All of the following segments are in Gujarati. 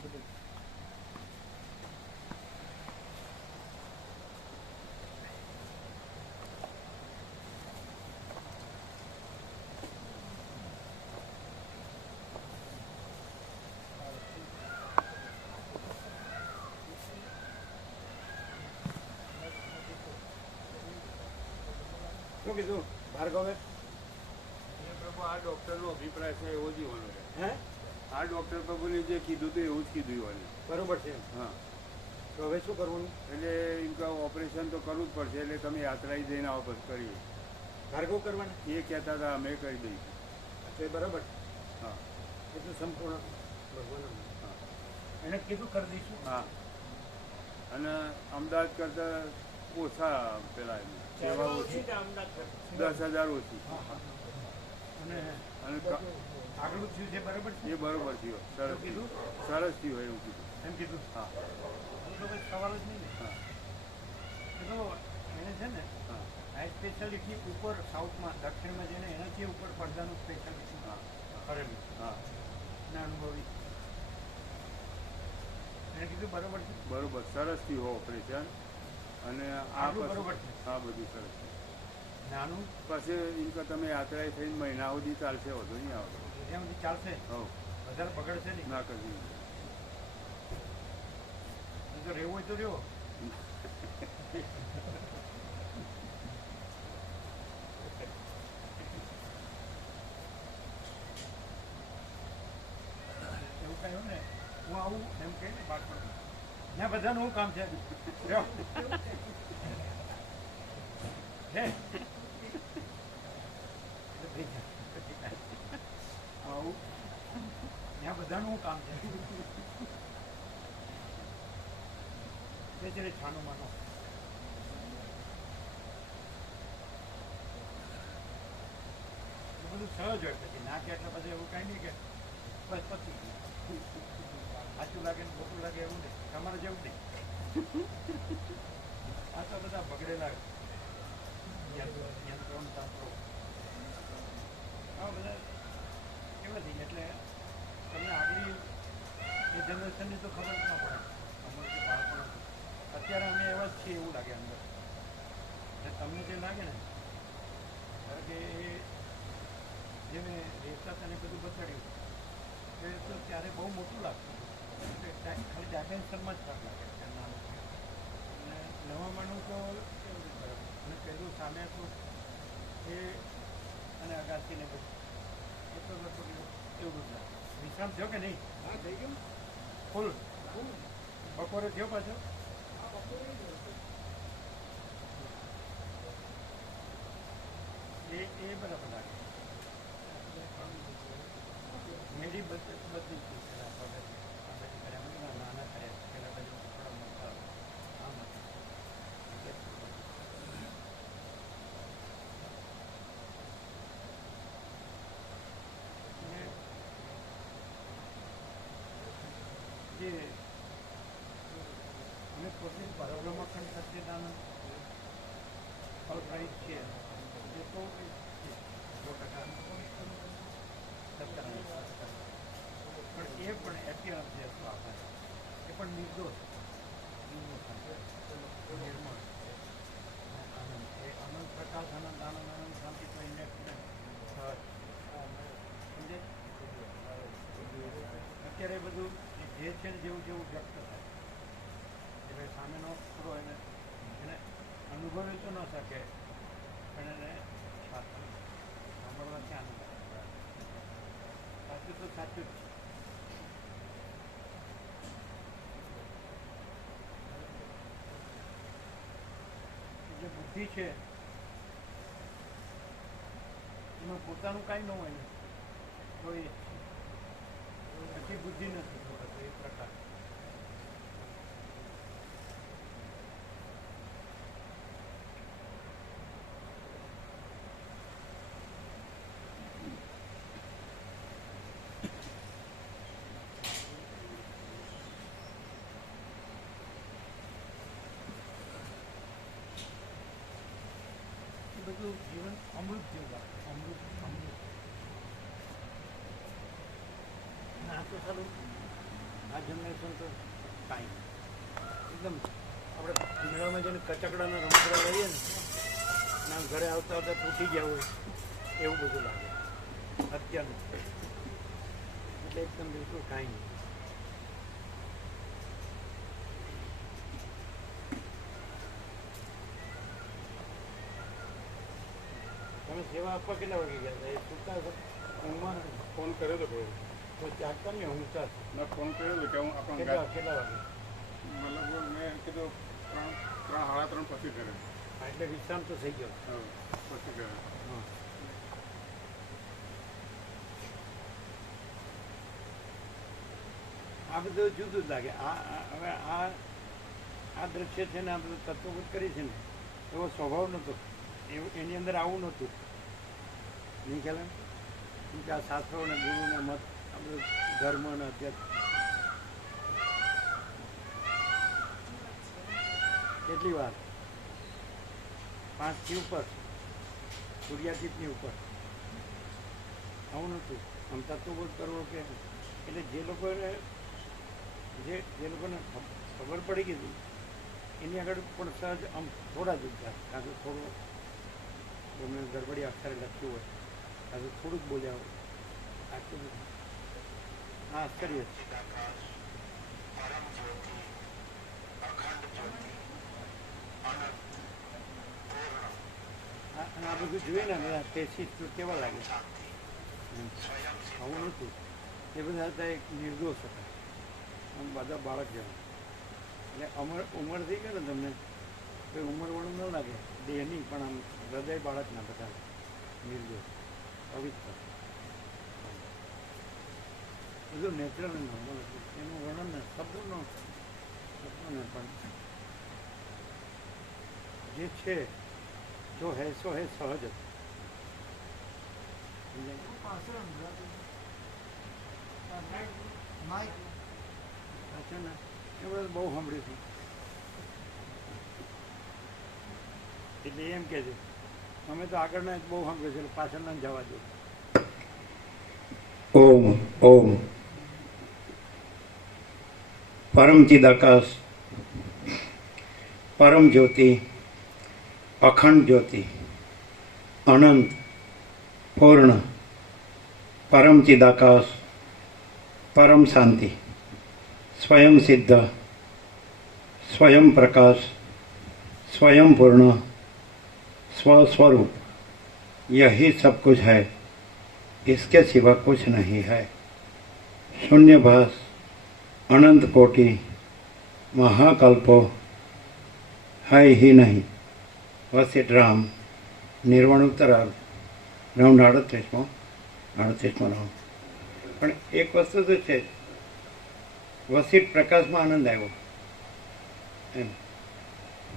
શું કીધું? ભાર્ગવે? પ્રભુ આ ડૉક્ટરનો અભિપ્રાય છે એવો જ હોવાનો છે. હે? આ ડૉક્ટર પ્રભુને જે કીધું હતું એવું જ કીધું હોવાનું બરોબર છે. હા. તો હવે શું કરવાનું? એટલે એમ કે ઓપરેશન તો કરવું જ પડશે એટલે તમે યાત્રાએ જઈને આવો બસ કરીએ. ભાર્ગવ કરવાના? એ કહેતા હતા અમે કરી દઈશું એ બરાબર. હા. એટલું સંપૂર્ણ ભગવાન હા. એને કીધું કરી દઈશું. હા. અને અમદાવાદ કરતાં ઓછા પેલા એમ. સેવા ઓછી દસ હજાર ઓછી. અને આગળ થયું છે બરાબર છે? એ બરોબર થયું. સરસ કીધું? સરસ થયું એવું કીધું. એમ કીધું? હા. એ તો કંઈ સવાલ જ નહીં હા. એ તો એને છે ને હા. આ સ્પેશિયાલિટી ઉપર સાઉથમાં દક્ષિણમાં જઈને એનાથી ઉપર પડદાનું સ્પેશિયાલિટી હા. કરેલું. હા. ના અનુભવી. એને કીધું બરાબર છે? બરોબર. સરસ થયું ઓપરેશન અને આ બરોબર છે. હા બધું સરસ છે. નાનું? પછી કે તમે યાત્રાએ થઈને મહિના સુધી ચાલશે વધુ નહીં આવે ત્યાં સુધી ચાલશે વધારે બગડશે નહીં. ના કરવી રહેવું હોય તો રહ્યો. એવું કાંઈ હોય ને હું આવું એમ કે બાળપણ ત્યાં બધાનું શું કામ છે. હે આવું ત્યાં બધાનું કામ છે. છે છાનો માનો. બધું સહજ હોય પછી. ના કે એટલે પછી એવું કાંઈ નહીં કે બસ પછી. સાચું લાગે ને ખોટું લાગે એવું નહીં. તમારે જેવું નહીં. આ તો બધા બગડેલા યંત્રો યંત્રો તંત્રો આવા બધા કેવા થઈ એટલે તમને આગલી એ જનરેશનની તો ખબર જ ન પડે. જે બાળપણ. અત્યારે અમે એવા જ છીએ એવું લાગે અંદર. એટલે તમને જે લાગે ને કારણ કે એ જે મેં રેખતા તને બધું બતાડ્યું એ તો ત્યારે બહુ મોટું લાગતું ખાલી ડાયમેન્શનમાં જ ફરક લાગે છે નાનું અને નવામાંનું તો કેવું બરાબર અને પહેલું સામે હતું એ અને અગાસીને બધું. એ તો લગભગ એવું જ લાગે. વિશ્રામ થયો કે નહીં? હા થઈ ગયું. ફૂલ. બપોરે થયો પાછો? આ બપોરે એ એ બરાબર લાગે મેરી બધી બધી કર્યા મને ના- નાના કર્યા પેલા બાજુ થોડા મોટા આમ હતા. અને જે એ તો સો ટકા. સત્તર પણ એ પણ એપિયરન્સ જે આપણે? એ પણ નિર્દોષ. નિર્મળ અને આનંદ એ આનંદ આનંદ આનંદ શાંતિ ઇન્ડેક્સ સમજે? અત્યારે બધું જે છે જેવું જેવું વ્યક્ત થાય. એટલે સામેનો પૂરો એને એને અનુભવી તો ન શકે, પણ એને સાંભળવાથી આનંદ સાચું તો સાચું જ. જે બુદ્ધિ છે, એમાં પોતાનું કાંઈ ન હોય. ને તો એ પછી બુદ્ધિ નથી. એ પ્રકાર એ જીવન અમૃત જેવું. લાગે અમૃત અમૃત ના તો સારું આ જનરેશન તો કાંઈ એકદમ આપણે મેળામાં જઈને કચકડાના રમકડા લઈએ ને ના ઘરે આવતા આવતા તૂટી ગયા હોય એવું બધું લાગે અત્યારનું એટલે એકદમ બિલકુલ કાંઈ નહીં તમે સેવા આપવા કેટલા વાગે ગયા હતા? એ સુતા ઊંઘમાં ફોન કર્યો હતો ભાઈ તો જાગતા નહીં ઊંઘતા હતા. મેં ફોન કર્યો હતો કે હું આપણા કેટલા કેટલા વાગે? મતલબ મેં કીધું ત્રણ ત્રણ સાડા ત્રણ પછી કરે એટલે વિશ્રામ તો થઈ ગયો. પછી કરે આ બધું જુદું જ લાગે. આ હવે આ આ દ્રશ્ય છે ને આ બધું તત્વબોધ કરી છે ને એવો સ્વભાવ નહોતો. એવું એની અંદર આવું નહોતું. નહીં ખ્યાલ એમ? કે આ શાસ્ત્રો અને ગુરુને મત, આપણે ધર્મ અને અધ્યાત્મ કેટલી વાર? પાંચથી ઉપર. સૂર્યાદીપની ઉપર. આવું નહોતું આમ તત્વબોધ કરવો કે એટલે જે લોકોને, જે જે લોકોને ખબર પડી ગઈ એની આગળ પણ સહજ આમ થોડા જ ઉદ્ધાર. કાં તો થોડું એમને ગરબડી અક્ષરે લખ્યું હોય. તો થોડુંક બોલ્યા આટલું બધું હા, કરીએ. આ- બધું જોઈએ ને બધા ટેસ્ટ કેવા લાગે. આવું નહોતું. એ બધા હતા એક નિર્દોષ હતા. આમ બધા બાળક જેવા. એટલે અમર ઉંમર થઈ ગયો ને તમને કોઈ ઉંમરવાળું ન લાગે. દેહની પણ આમ હૃદય બાળકના બધા નિર્દોષ. પવિત્ર. બધું નેચરલ નોર્મલ હતું. એનું વર્ણન ને શબ્દોનો શબ્દોને પણ જે છે જો હેસો હે સહજ હતું. એ બધું બહુ સાંભળ્યું હતું. એટલે એમ કે છે તમે તો આગળના બહુ સાંભળ્યું છે પાછળના જવા દો ઓમ ઓમ પરમ ચિદાકાશ પરમ જ્યોતિ અખંડ જ્યોતિ અનંત પૂર્ણ પરમ ચિદાકાશ પરમ શાંતિ સ્વયં સિદ્ધ સ્વયં પ્રકાશ સ્વયં પૂર્ણ स्वस्वरूप यही सब कुछ है इसके सिवा कुछ नहीं है शून्यभास अनंत कोटि महाकल्पो है ही नहीं વસિત રામ નિર્વાણ ઉત્તરાર્ધ રાઉન્ડ આડત્રીસમો આડત્રીસમો રાઉન્ડ પણ એક વસ્તુ તો છે જ. વસિત પ્રકાશમાં આનંદ આવ્યો એમ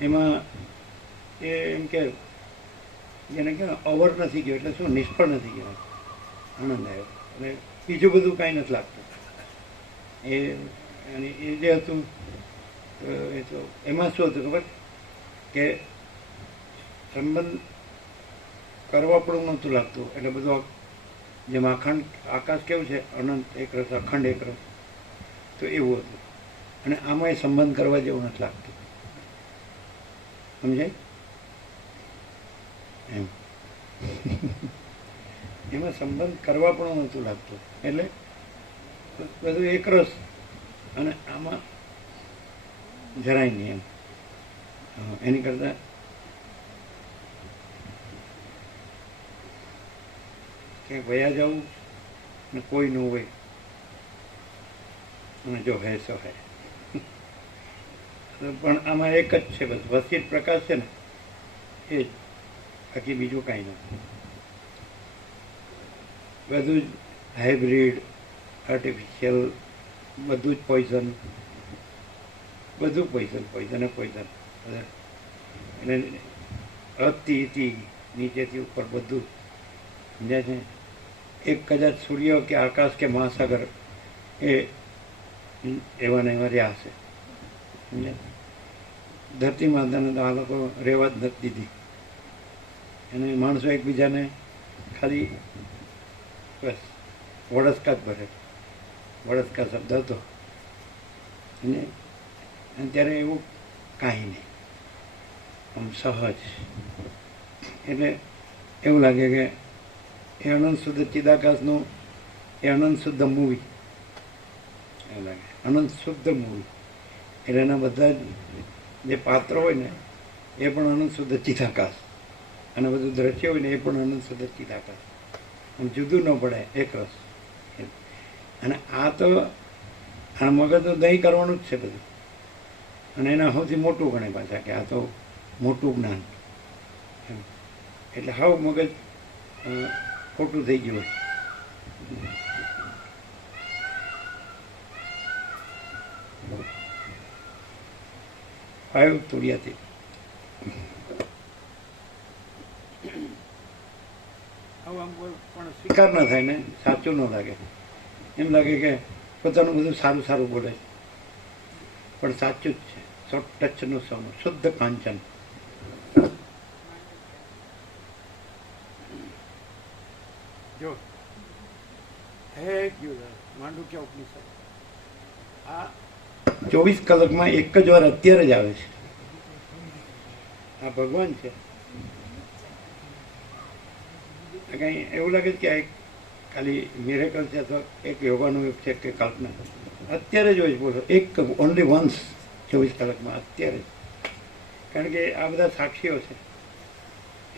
એમાં એ એમ કે જેને કહેવાય અવર નથી ગયો, એટલે શું નિષ્ફળ નથી ગયો? આનંદ આવ્યો. અને બીજું બધું કાંઈ નથી લાગતું. એ અને એ જે હતું એ તો એમાં શું હતું ખબર? કે સંબંધ કરવા પણ નહોતું લાગતું. એટલે બધું જેમ અખંડ, આકાશ કેવું છે? અનંત, એક રસ, અખંડ, એક રસ. તો એવું હતું. અને આમાં એ સંબંધ કરવા જેવું નથી લાગતું. સમજાય? એમ. એમાં સંબંધ કરવા પણ નહોતું લાગતું. એટલે બધું એકરસ. અને આમાં જરાય નહીં એમ. એની કરતાં ક્યાંક વયા જવું ને કોઈ ન હોય અને જો હે સો હે. તો પણ આમાં એક જ છે બસ. વસિત પ્રકાશ છે ને એ જ. બાકી બીજું કાંઈ નથી. બધું જ હાઇબ્રિડ આર્ટિફિશિયલ બધું જ પોઈઝન બધું પોઈઝન પોઈઝન પોઈઝન અને અતિ નીચેથી ઉપર બધું સમજાય છે એક કદાચ સૂર્ય કે આકાશ કે મહાસાગર એ એવા ને એવા રહ્યા હશે? ધરતી માતાને તો આ લોકો રહેવા જ નથી દીધી. અને માણસો એકબીજાને ખાલી બસ વડસકા જ ભરે. વડસકા શબ્દ હતો. અને અને ત્યારે એવું કાંઈ નહીં. આમ સહજ. એટલે એવું લાગે કે એ અનંત શુદ્ધ ચિદાકાશનું, એ અનંત શુદ્ધ મૂવી એવું લાગે. અનંત શુદ્ધ મૂવી એટલે એના બધા જે પાત્રો હોય ને, એ પણ અનંત શુદ્ધ ચિદાકાશ. અને બધું દ્રશ્ય હોય ને એ પણ અનંત શુદ્ધ આકાશ આમ જુદું ન પડે, એક રસ. અને આ તો, આ મગજનું દહીં કરવાનું જ છે બધું. અને એના સૌથી મોટું ગણે પાછા કે આ તો મોટું જ્ઞાન. એટલે હાવ મગજ ખોટું થઈ ગયું હોય. ફાઇવ તુડિયાથી આવું આમ કોઈ પણ સ્વીકાર ન થાય ને સાચું ન લાગે. એમ લાગે કે પોતાનું બધું સારું સારું બોલે છે. પણ સાચું જ છે. ટચનું સોનું શુદ્ધ કાંચન. જો. હે માંડુક્યા ઉપનિષદ. આ ચોવીસ કલાકમાં એક જ વાર અત્યારે જ આવે છે. આ ભગવાન છે આ કંઈ એવું લાગે છે કે આ એક ખાલી મિરેકલ છે અથવા એક યોગાનું એક છે કે કલ્પના અત્યારે જ હોય બોલો. એક ઓનલી વન્સ ચોવીસ કલાકમાં અત્યારે કારણ કે આ બધા સાક્ષીઓ છે.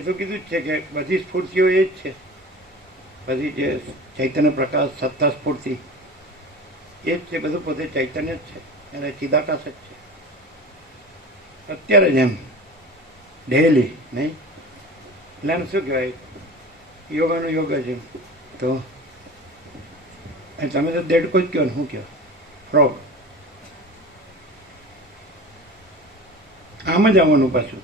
એ તો કીધું જ છે કે બધી સ્ફૂર્તિઓ એ જ છે. બધી જે ચૈતન્ય પ્રકાશ, સત્તા સ્ફૂર્તિ, એ જ છે બધું પોતે ચૈતન્ય જ છે. અને ચિદાકાશ જ છે. અત્યારે જ એમ. ડેલી નહીં? એટલે એમ શું કહેવાય? યોગાનો યોગ જ તો તમે તો દેડકો જ કહો ને, શું કહો? ફ્રોગ. આમ જ આવવાનું પાછું.